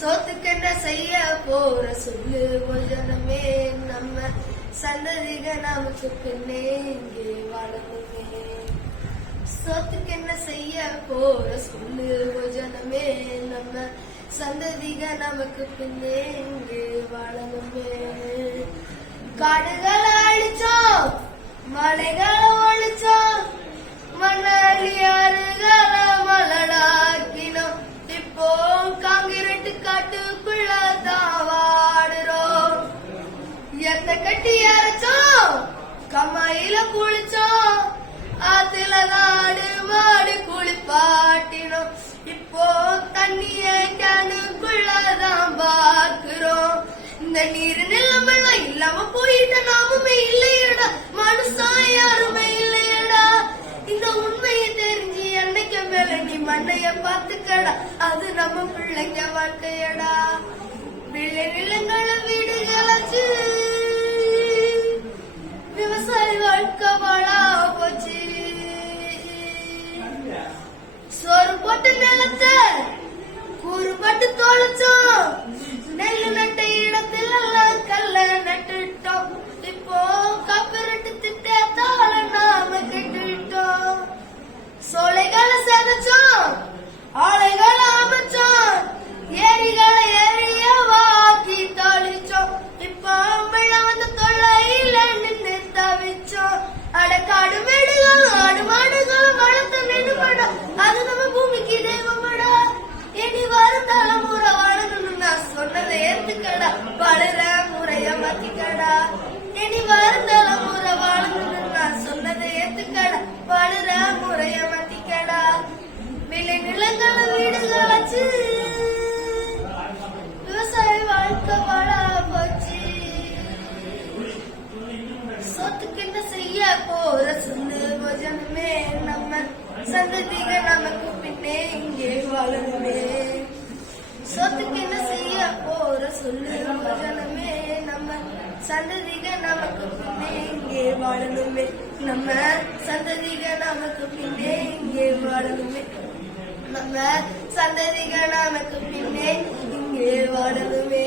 சோத்துக்கு என்ன செய்ய போற சொல்லு போஜனமே, நம்ம சந்ததிக நமக்கு பின்னே இங்கே வாழணுமே. சோத்துக்கு என்ன செய்ய போற சொல்லு போஜனமே, நம்ம சந்ததிக நமக்கு பின்னே இங்கே வாழணுமே. காடுகளை அழிச்சோம், மலைகளை ஒழிச்சோம், மணலியாறுகளை மலடாக்கினோம். இப்போ காங்கிரட்டு காட்டுக்குள்ளதான் வாடுறோம். எத்த கட்டி அரைச்சோம், கம்மாயில குளிச்சோம், ஆத்துல நாடு மாடு குளிப்பாட்டினோம். இப்போ தண்ணிய கேனுக்குள்ளதான் பார்க்கிறோம். இந்த நீர் நிலமெல்லாம் இல்லாம போயிட்ட நாமுமே இல்லையடா, மனுஷா யாருமே இல்லையடா. இந்த உண்மையை தெரிஞ்சு என்னைக்கு மேல நீ மண்ணைய பாத்துக்கடா, அது நம்ம பிள்ளைங்க வாழ்க்கையடா. விளை நிலங்களை வீடுகளாச்சு, விவசாய வாழ்க்கை வாழா போச்சு. சோறு போட்டு நிலத்தை கூறுபட்டு தோழிச்சோம், நெல்லு நட்ட இடத்துல எல்லாம் கல்ல நட்டுட்டோம். இப்போ காப்பிரட்டு திட்டத்தால நாம கெட்டுட்டோம். சோலைகளை செதைச்சோம், ஆலைகளை அமைச்சோம், ஏரிகளை ஏரியவாக்கி தோழிச்சோம். இப்போ மழை வந்து தொல்லையில நின்று தவிச்சோம். அடக்காடு மேடுகள் ஆடு மாடுகள் வளர்த்த நினைப்படா, அது நம்ம பூமிக்கு தெய்வமடா. இனி வரும் தலைமுறை வாழணும்னு நான் சொன்னதை ஏத்துக்கடா, வளர முறைய மாத்திக்கடா. இனி வரும் தலைமுறை வாழணும்னு நான் சொன்னதை ஏத்துக்கடா, வளர முறைய மாத்திக்கடா. விளை நிலங்களை வீடுகளாச்சு, விவசாய வாழ்க்கை வாழா போச்சு. சொத்துக்கு என்ன செய்ய போற சொல்லு போஜனமே, நம்ம சந்ததிக நமக்கு பின்னே இங்கே வாழணுமே. சொத்துக்கு என்ன செய்ய போற சொல்லு போஜனமே, நம்ம சந்ததிக நமக்கு பின்னே இங்கே வாழணுமே. நம்ம சந்ததிக நமக்கு பின்னே இங்கே வாழணுமே. நம்ம சந்ததிக நமக்கு பின்னே இங்கே வாழணுமே.